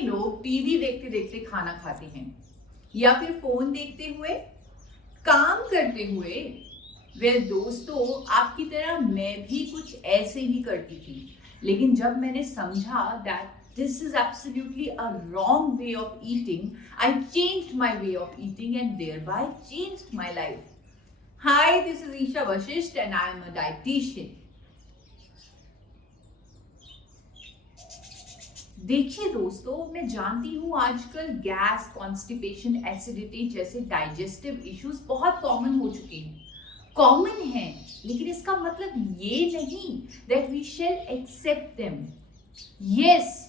लोग टीवी देखते देखते खाना खाते हैं या फिर फोन देखते हुए, काम करते हुए। वेल दोस्तों, आपकी तरह मैं भी कुछ ऐसे ही करती थी, लेकिन जब मैंने समझा that this is absolutely a wrong way of eating, I changed my way of eating and thereby changed my life. Hi, this is Isha Vashisht and I am a dietitian. देखिए दोस्तों, मैं जानती हूँ आजकल गैस, कॉन्स्टिपेशन, एसिडिटी जैसे digestive issues बहुत common हो चुके हैं। कॉमन है, लेकिन इसका मतलब ये नहीं that we shall accept them. Yes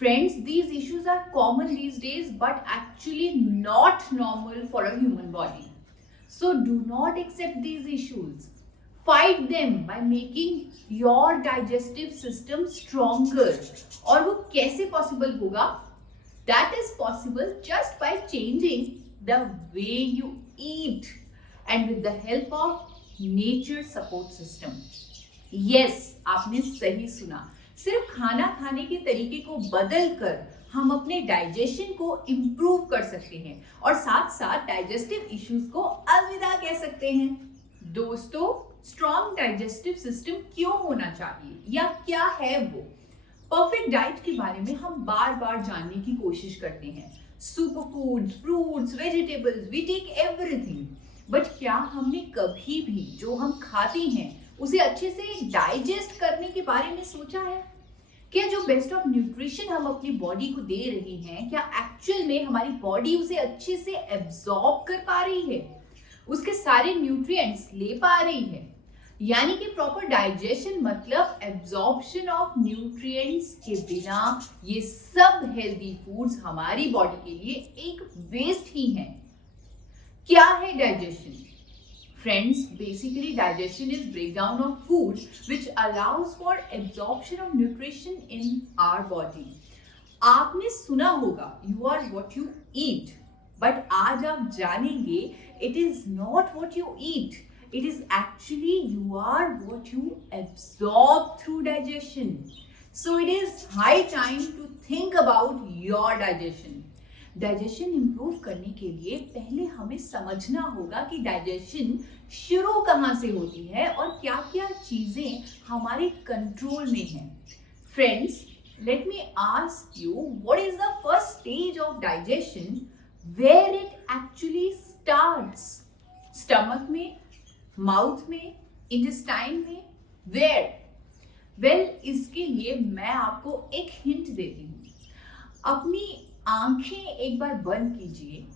friends, these issues are common these days but actually not normal for a human body. So do not accept these issues. Fight them by making your digestive system stronger. और वो कैसे possible होगा? That is possible just by changing the way you eat and with the help of nature support system. Yes, आपने सही सुना। सिर्फ खाना खाने के तरीके को बदल कर हम अपने डाइजेशन को इम्प्रूव कर सकते हैं और साथ साथ डाइजेस्टिव इश्यूज को अलविदा कह सकते हैं। दोस्तों, स्ट्रॉन्ग डाइजेस्टिव सिस्टम क्यों होना चाहिए या क्या है वो? परफेक्ट डाइट के बारे में हम बार बार जानने की कोशिश करते हैं। Super foods, fruits, vegetables, we take everything. But क्या हमने कभी भी जो हम खाते हैं उसे अच्छे से डाइजेस्ट करने के बारे में सोचा है? क्या जो बेस्ट ऑफ न्यूट्रिशन हम अपनी बॉडी को दे रहे हैं, क्या एक्चुअल में हमारी बॉडी उसे अच्छे से एब्जॉर्ब कर पा रही है, उसके सारे न्यूट्रिएंट्स ले पा रही है? यानी कि प्रॉपर डाइजेशन मतलब एब्जॉर्प्शन ऑफ न्यूट्रिएंट्स के बिना ये सब हेल्दी फूड्स हमारी बॉडी के लिए एक वेस्ट ही हैं। क्या है digestion? Friends, basically digestion is breakdown of food which allows for absorption of nutrition in our body. आपने सुना होगा you are what you eat, but आज आप जानेंगे it is not what you eat, it is actually you are what you absorb through digestion. So it is high time to think about your digestion. Digestion improve करने के लिए पहले हमें समझना होगा कि डाइजेशन शुरू कहाँ से होती है और क्या क्या चीजें हमारे कंट्रोल में हैं। Friends, let me ask you, what is the first stage of digestion, where it actually starts? Stomach में, माउथ में, इंटेस्टाइन में, वेयर? वेल, इसके लिए मैं आपको एक हिंट देती हूँ। अपनी आंखें एक बार बंद कीजिए,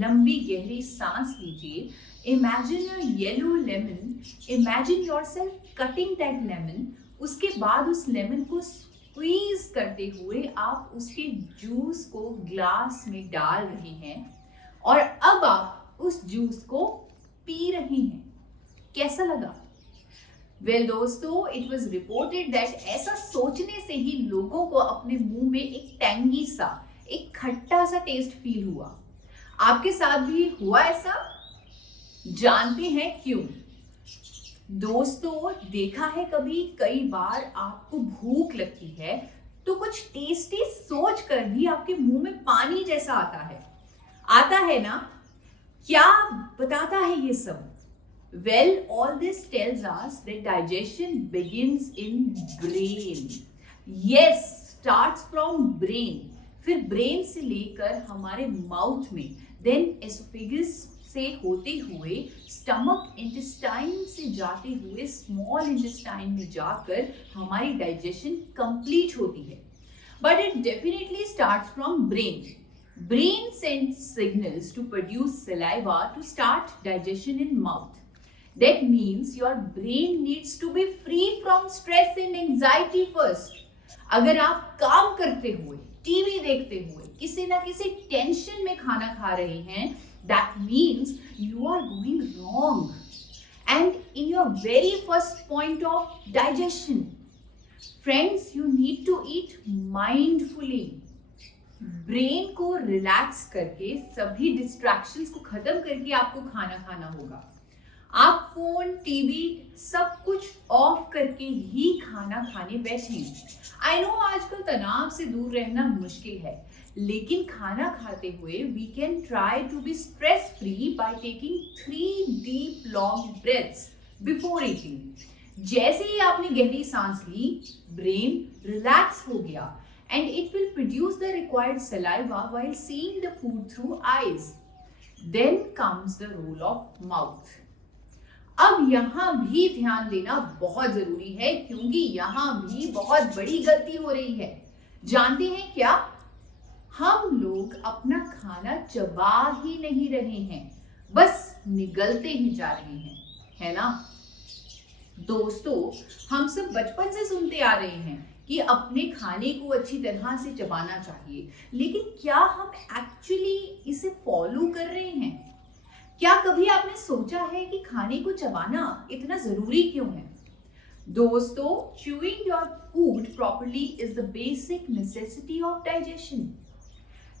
लंबी गहरी सांस लीजिए। Imagine a yellow lemon, imagine yourself cutting that lemon. उसके बाद उस लेमन को स्क्वीज करते हुए आप उसके जूस को ग्लास में डाल रहे हैं और अब आप उस जूस को पी रहे हैं। कैसा लगा? वेल दोस्तों, इट वॉज रिपोर्टेड दैट ऐसा सोचने से ही लोगों को अपने मुंह में एक टैंगी सा, एक खट्टा सा टेस्ट फील हुआ। आपके साथ भी हुआ ऐसा? जानते हैं क्यों? दोस्तों, देखा है कभी कई बार आपको भूख लगती है तो कुछ टेस्टी सोच कर भी आपके मुंह में पानी जैसा आता है ना? क्या बताता है ये सब? Well, all this tells us that digestion begins in brain. Yes, starts from brain. फिर ब्रेन से लेकर हमारे माउथ में, देन एसोफेगस से होते हुए स्टमक, इंटेस्टाइन से जाते हुए स्मॉल इंटेस्टाइन में जाकर हमारी डाइजेशन कंप्लीट होती है। But it definitely starts from brain. Brain sends signals to produce saliva to start digestion in mouth. That means your brain needs to be free from stress and anxiety first. अगर आप काम करते हुए, TV देखते हुए किसी ना किसी टेंशन में खाना खा रहे हैं, that means you are going wrong. And in your very first point of digestion, friends, you need to eat mindfully. Brain को रिलैक्स करके, सभी डिस्ट्रैक्शंस को खत्म करके आपको खाना खाना होगा। आप फोन, टीवी सब कुछ ऑफ करके ही खाना खाने बैठें। आई नो आजकल तनाव से दूर रहना मुश्किल है, लेकिन खाना खाते हुए we can try to be stress free by taking 3 deep long breaths before eating. जैसे ही आपने गहरी सांस ली, ब्रेन रिलैक्स हो गया and it will produce the required saliva while seeing the food through eyes. Then comes the role of mouth. अब यहाँ भी ध्यान देना बहुत जरूरी है, क्योंकि यहाँ भी बहुत बड़ी गलती हो रही है। जानते हैं क्या? हम लोग अपना खाना चबा ही नहीं रहे हैं, बस निगलते ही जा रहे हैं, है ना? दोस्तों, हम सब बचपन से सुनते आ रहे हैं कि अपने खाने को अच्छी तरह से चबाना चाहिए, लेकिन क्या हम एक्चुअली इसे फॉलो कर रहे हैं? क्या कभी आपने सोचा है कि खाने को चबाना इतना जरूरी क्यों है? दोस्तों, chewing your food properly is the basic necessity of digestion.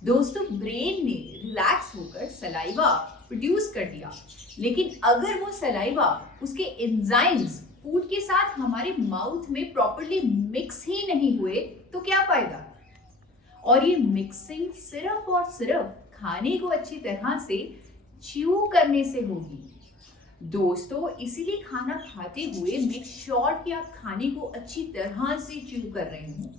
दोस्तों, ब्रेन ने रिलैक्स होकर सलाइवा प्रोड्यूस कर दिया, लेकिन अगर वो सलाइवा उसके एंजाइम्स फूड के साथ हमारे माउथ में प्रॉपर्ली मिक्स ही नहीं हुए तो क्या फायदा? और ये मिक्सिंग सिर्फ और सिर्फ खाने को अच्छी तरह से च्यू करने से होगी। दोस्तों, इसीलिए खाना खाते हुए मेक श्योर कि आप खाने को अच्छी तरह से च्यू कर रहे हो।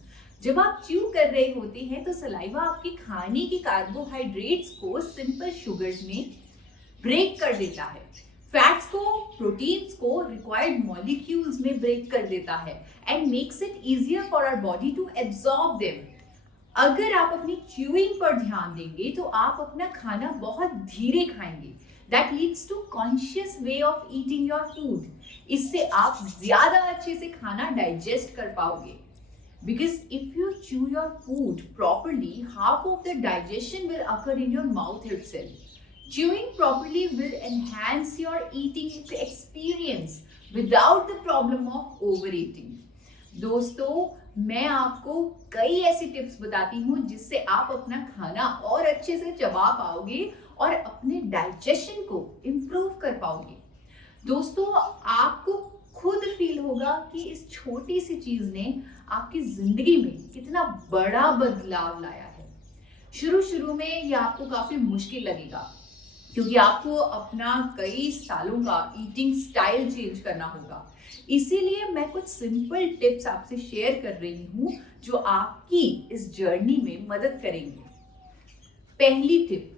जब आप च्यू कर रहे होते हैं तो सलाइवा आपके खाने के कार्बोहाइड्रेट्स को सिंपल शुगर्स में ब्रेक कर देता है, फैट्स को, प्रोटीन्स को रिक्वायर्ड मॉलिक्यूल्स में ब्रेक कर देता है and makes it easier for our body to absorb them. अगर आप अपनी च्यूइंग पर ध्यान देंगे तो आप अपना खाना बहुत धीरे खाएंगे। That leads to conscious way of eating your food. इससे आप ज्यादा अच्छे से खाना डाइजेस्ट कर पाओगे। Because if you chew your food properly, half of the digestion will occur in your mouth itself. Chewing properly will enhance your eating experience without the problem of overeating. दोस्तों, मैं आपको कई ऐसी टिप्स बताती हूँ जिससे आप अपना खाना और अच्छे से चबा पाओगे और अपने डाइजेशन को इम्प्रूव कर पाओगे। दोस्तों, आपको खुद फील होगा कि इस छोटी सी चीज ने आपकी जिंदगी में कितना बड़ा बदलाव लाया है। शुरू में ये आपको काफी मुश्किल लगेगा, क्योंकि आपको अपना कई सालों का ईटिंग स्टाइल चेंज करना होगा। इसीलिए मैं कुछ सिंपल टिप्स आपसे शेयर कर रही हूँ जो आपकी इस जर्नी में मदद करेंगे। पहली टिप,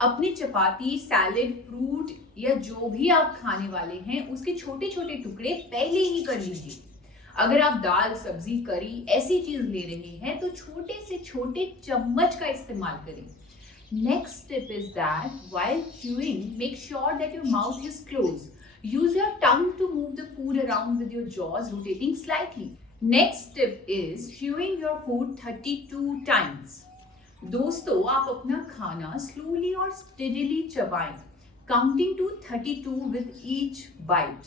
अपनी चपाती, सैलेड, फ्रूट या जो भी आप खाने वाले हैं उसके छोटे छोटे टुकड़े पहले ही कर लीजिए। अगर आप दाल, सब्जी, करी ऐसी चीज ले रहे हैं तो छोटे से छोटे चम्मच का इस्तेमाल करें। Next tip is that while chewing make sure that your mouth is closed. Use your tongue to move the food around with your jaws rotating slightly. Next tip is chewing your food 32 times. दोस्तों, आप अपना खाना slowly और steadily चबाएं, counting to 32 with each bite.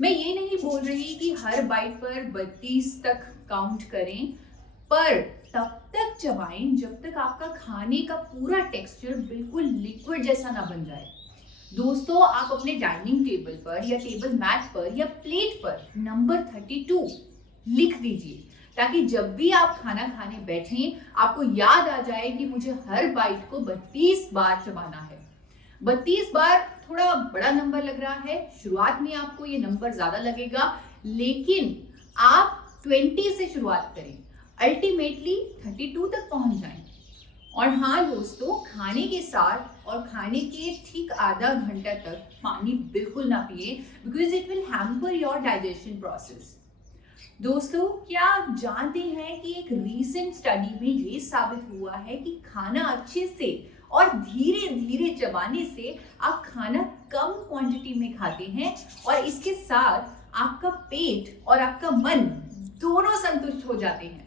मैं ये नहीं बोल रही कि हर बाइट पर 32 तक काउंट करें, पर तब तक चबाएं जब तक आपका खाने का पूरा टेक्सचर बिल्कुल लिक्विड जैसा ना बन जाए। दोस्तों, आप अपने डाइनिंग टेबल पर या टेबल मैट पर या प्लेट पर नंबर 32 लिख दीजिए, ताकि जब भी आप खाना खाने बैठें आपको याद आ जाए कि मुझे हर बाइट को 32 बार चबाना है। 32 बार थोड़ा बड़ा नंबर लग रहा है, शुरुआत में आपको ये नंबर ज्यादा लगेगा, लेकिन आप 20 से शुरुआत करें, अल्टीमेटली 32 तक पहुंच जाएं। और हाँ दोस्तों, खाने के साथ और खाने के ठीक आधा घंटा तक पानी बिल्कुल ना पिए, because it will hamper your digestion process. दोस्तों, क्या आप जानते हैं कि एक रीसेंट स्टडी में ये साबित हुआ है कि खाना अच्छे से और धीरे धीरे चबाने से आप खाना कम क्वांटिटी में खाते हैं और इसके साथ आपका पेट और आपका मन दोनों संतुष्ट हो जाते हैं।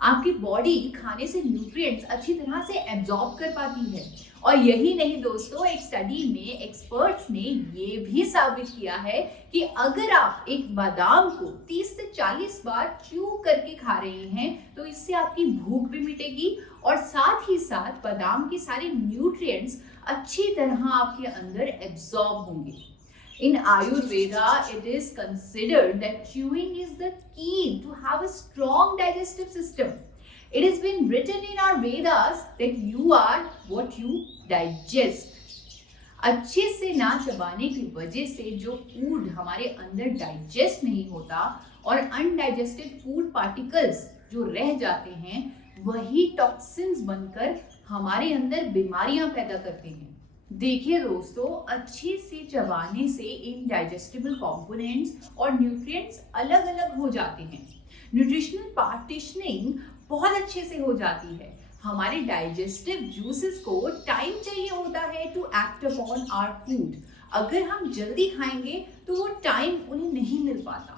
आपकी बॉडी खाने से न्यूट्रिएंट्स अच्छी तरह से एब्जॉर्ब कर पाती है। और यही नहीं दोस्तों, एक स्टडी में एक्सपर्ट्स ने ये भी साबित किया है कि अगर आप एक बादाम को 30 से 40 बार च्यू करके खा रहे हैं तो इससे आपकी भूख भी मिटेगी और साथ ही साथ बादाम के सारे न्यूट्रिएंट्स अच्छी तरह आपके अंदर एब्जॉर्ब होंगे। In Ayurveda, it is considered that chewing is the key to have a strong digestive system. It has been written in our Vedas that you are what you digest. अच्छे से ना चबाने की वजह से जो फूड हमारे अंदर डाइजेस्ट नहीं होता और अनडाइजेस्टेड फूड पार्टिकल्स जो रह जाते हैं वही टॉक्सिन्स बनकर हमारे अंदर बीमारियां पैदा करते हैं। देखिए दोस्तों, अच्छे से चबाने से इनडाइजेस्टेबल कंपोनेंट्स और न्यूट्रिएंट्स अलग अलग हो जाते हैं। न्यूट्रिशनल पार्टीशनिंग बहुत अच्छे से हो जाती है। हमारे डाइजेस्टिव जूसेस को टाइम चाहिए होता है to act upon our food. अगर हम जल्दी खाएंगे तो वो टाइम उन्हें नहीं मिल पाता।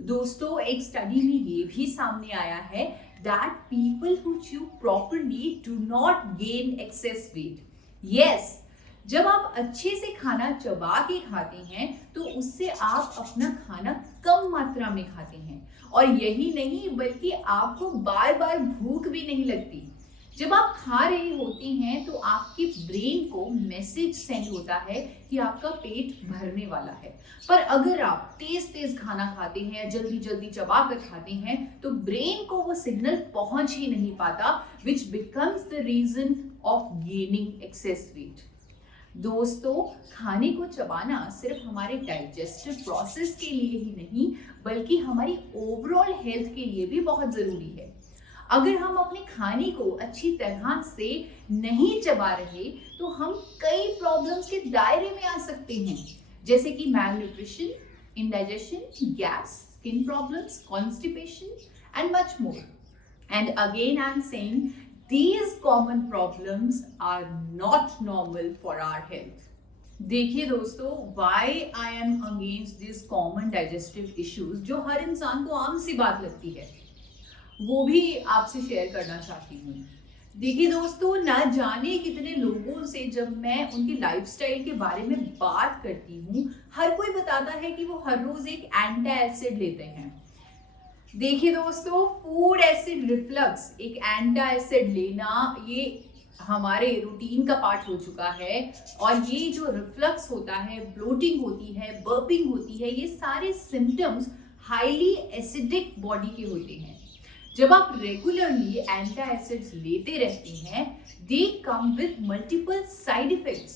दोस्तों, एक स्टडी में ये भी सामने आया है that people who chew properly do not gain excess weight. Yes, जब आप अच्छे से खाना चबा के खाते हैं तो उससे आप अपना खाना कम मात्रा में खाते हैं और यही नहीं बल्कि आपको बार बार भूख भी नहीं लगती। जब आप खा रहे होते हैं तो आपके ब्रेन को मैसेज सेंड होता है कि आपका पेट भरने वाला है। पर अगर आप तेज तेज खाना खाते हैं, जल्दी जल्दी चबा कर खाते हैं तो ब्रेन को वो सिग्नल पहुंच ही नहीं पाता, which becomes the reason of gaining excess weight. दोस्तों, खाने को चबाना सिर्फ हमारे डाइजेस्टिव प्रोसेस के लिए ही नहीं बल्कि हमारी ओवरऑल हेल्थ के लिए भी बहुत जरूरी है। अगर हम अपने खाने को अच्छी तरह से नहीं चबा रहे तो हम कई प्रॉब्लम्स के दायरे में आ सकते हैं, जैसे कि malnutrition, indigestion, gas, skin problems, constipation and much more. And again I'm saying these common problems are not normal for our health. देखिए दोस्तों, why I am against these common digestive issues जो हर इंसान को आम सी बात लगती है, वो भी आपसे शेयर करना चाहती हूँ। देखिए दोस्तों, ना जाने कितने लोगों से जब मैं उनकी लाइफस्टाइल के बारे में बात करती हूँ, हर कोई बताता है कि वो हर रोज एक एंटी एसिड लेते हैं। देखिए दोस्तों, फूड एसिड रिफ्लक्स, एक एंटी एसिड लेना ये हमारे रूटीन का पार्ट हो चुका है और ये जो रिफ्लक्स होता है, ब्लोटिंग होती है, बर्पिंग होती है, ये सारे सिम्टम्स हाईली एसिडिक बॉडी के होते हैं। जब आप रेगुलरली एंटी एसिड्स लेते रहते हैं, they come with multiple side effects.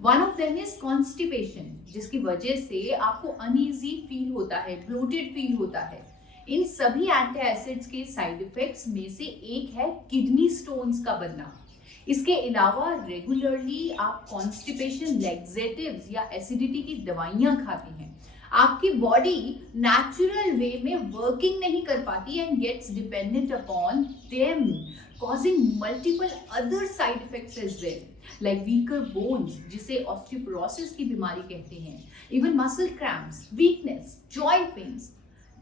One of them is constipation, जिसकी वजह से आपको अनईजी फील होता है, ब्लोटेड फील होता है। इन सभी एंटी एसिड्स के साइड इफेक्ट्स में से एक है किडनी स्टोन्स का बनना। इसके अलावा रेगुलरली आप कॉन्स्टिपेशन लैक्सेटिव्स या एसिडिटी की दवाइयां खाते हैं, आपकी बॉडी नेचुरल वे में वर्किंग नहीं कर पाती and gets dependent upon them, causing multiple other side effects as well, like weaker bones, जिसे ऑस्टियोपोरोसिस की बीमारी कहते हैं, even muscle cramps, weakness, joint pains.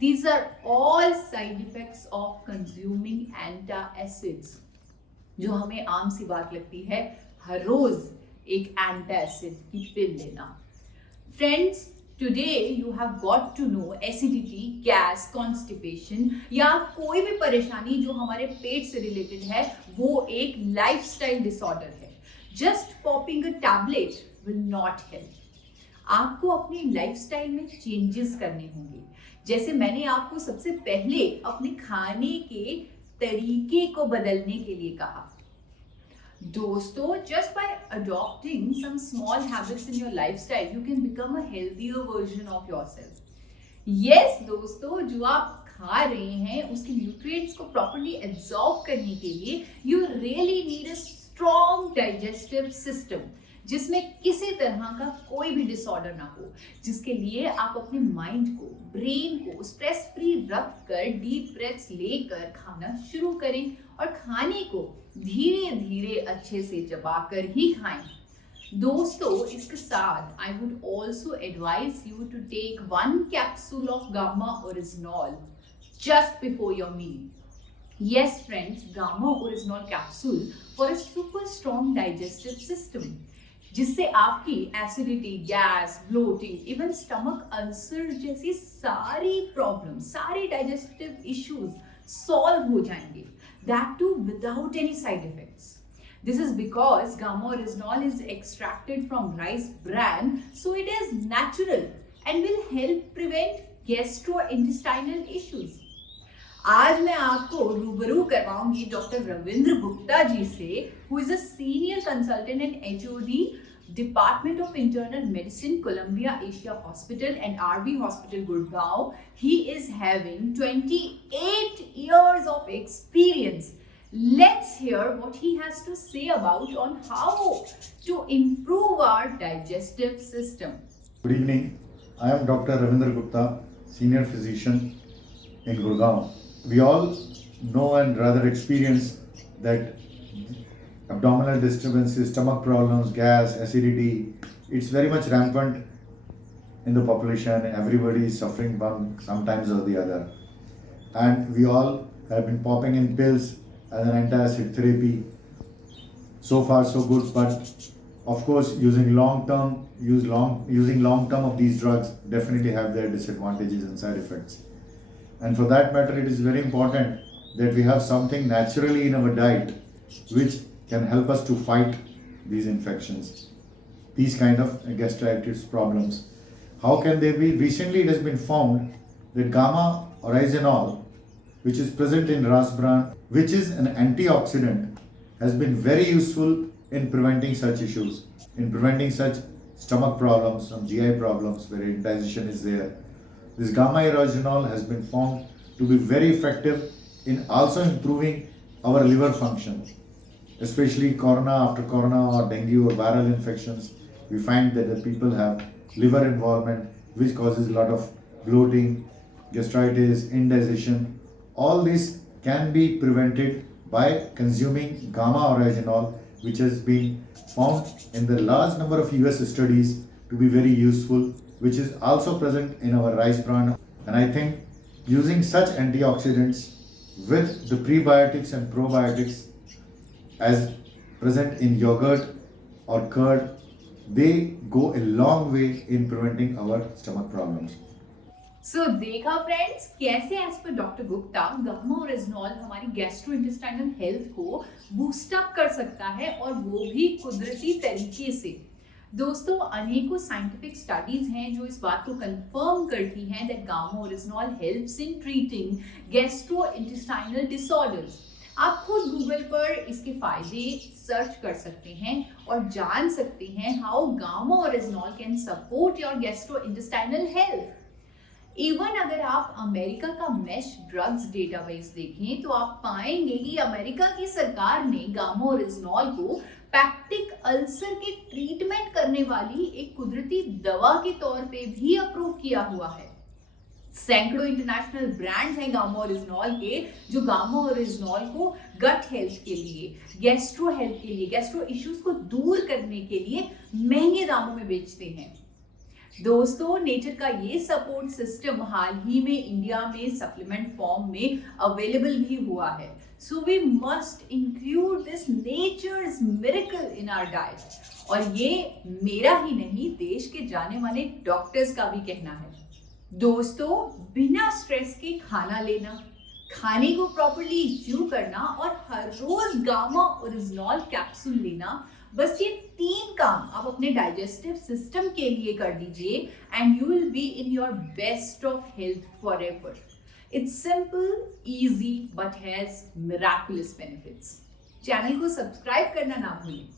These are all side effects of consuming antacids, जो हमें आम सी बात लगती है हर रोज एक एंटासिड की पिल लेना। Friends, today you have got to know acidity, gas, constipation या कोई भी परेशानी जो हमारे पेट से रिलेटेड है वो एक लाइफस्टाइल डिसऑर्डर है। Just popping a tablet will not help. आपको अपनी लाइफस्टाइल में चेंजेस करने होंगे, जैसे मैंने आपको सबसे पहले अपने खाने के तरीके को बदलने के लिए कहा। दोस्तों, just by adopting some small habits in your lifestyle, you can become a healthier version of yourself. Yes, दोस्तों, जो आप खा रहे हैं उसके न्यूट्रिएंट्स को प्रॉपर्ली एब्जॉर्ब करने के लिए you really need a strong digestive system, जिसमें किसी तरह का कोई भी डिसऑर्डर ना हो, जिसके लिए आप अपने माइंड को, ब्रेन को स्ट्रेस फ्री रख कर डीप ब्रेथ्स लेकर खाना शुरू करें और खाने को धीरे धीरे अच्छे से चबाकर ही खाएं। दोस्तों, इसके साथ I would also advise you to take 1 capsule of gamma original just before your meal. Yes friends, gamma oryzanol capsule for a super strong digestive system, जिससे आपकी acidity, gas, bloating, even stomach ulcer जैसी सारी problem, सारे digestive issues solve हो जाएंगे, that too without any side effects. This is because gamma oryzanol is extracted from rice bran, so it is natural and will help prevent gastrointestinal issues. आज मैं आपको रूबरू करवाऊंगी doctor Ravindra Gupta ji से, who is a senior consultant in HOD Department of Internal Medicine, Columbia Asia Hospital and RV Hospital, Gurgaon. He is having 28 years of experience. Let's hear what he has to say about on how to improve our digestive system. Good evening. I am Dr. Ravindra Gupta, Senior Physician in Gurgaon. We all know and rather experience that abdominal disturbances, stomach problems, gas, acidity, it's very much rampant in the population. Everybody is suffering one sometimes or the other. And we all have been popping in pills as an antacid therapy. So far so good, but of course using long term of these drugs definitely have their disadvantages and side effects. And for that matter, it is very important that we have something naturally in our diet which can help us to fight these infections, these kind of gastritis problems. How can they be? Recently it has been found that gamma oryzanol, which is present in rice bran, which is an antioxidant, has been very useful in preventing such issues, in preventing such stomach problems, some GI problems where indigestion is there. This gamma oryzanol has been found to be very effective in also improving our liver function, especially corona, after corona or dengue or viral infections. We find that the people have liver involvement, which causes a lot of bloating, gastritis, indigestion. All this can be prevented by consuming gamma oryzanol, which has been found in the large number of US studies to be very useful, which is also present in our rice bran. And I think using such antioxidants with the prebiotics and probiotics as present in yogurt or curd, they go a long way in preventing our stomach problems. So देखा friends कैसे as per doctor Gupta gamma original हमारी gastrointestinal health को boost up कर सकता है, और वो भी कुदरती तरीके से। दोस्तों, अनेकों साइंटिफिक स्टडीज हैं जो इस बात को कंफर्म करती हैं that gamma oryzanol helps in treating gastrointestinal disorders. आप खुद गूगल पर इसके फायदे सर्च कर सकते हैं और जान सकते हैं how gamma oryzanol can support your gastrointestinal health. Even अगर आप अमेरिका का मैश ड्रग्स डेटाबेस देखें तो आप पाएंगे कि अमेरिका की सरकार ने गामा ओरिजिनॉल को पैक्टिक अल्सर के ट्रीटमेंट करने वाली एक कुदरती दवा के तौर पे भी अप्रूव किया हुआ है। सैकड़ों इंटरनेशनल ब्रांड्स हैं गामा ओरिजिनॉल के, जो गामा ओरिजिनॉल को गट हेल्थ के लिए, गैस्ट्रो हेल्थ के लिए, गैस्ट्रो इश्यूज को दूर करने के लिए महंगे दामों में बेचते हैं। दोस्तों, नेचर का ये सपोर्ट सिस्टम हाल ही में इंडिया में सप्लीमेंट फॉर्म में अवेलेबल भी हुआ है। So we must include this nature's miracle in our diet. और ये मेरा ही नहीं, देश के जाने माने डॉक्टर्स का भी कहना है। दोस्तों, बिना स्ट्रेस के खाना लेना, खाने को प्रॉपर्ली च्यू करना और हर रोज गामा ओरिजिनॉल कैप्सूल लेना, बस ये 3 काम आप अपने डाइजेस्टिव सिस्टम के लिए कर दीजिए and you will be in your best of health forever. It's simple, easy but has miraculous benefits. Channel को सब्सक्राइब करना ना भूलें।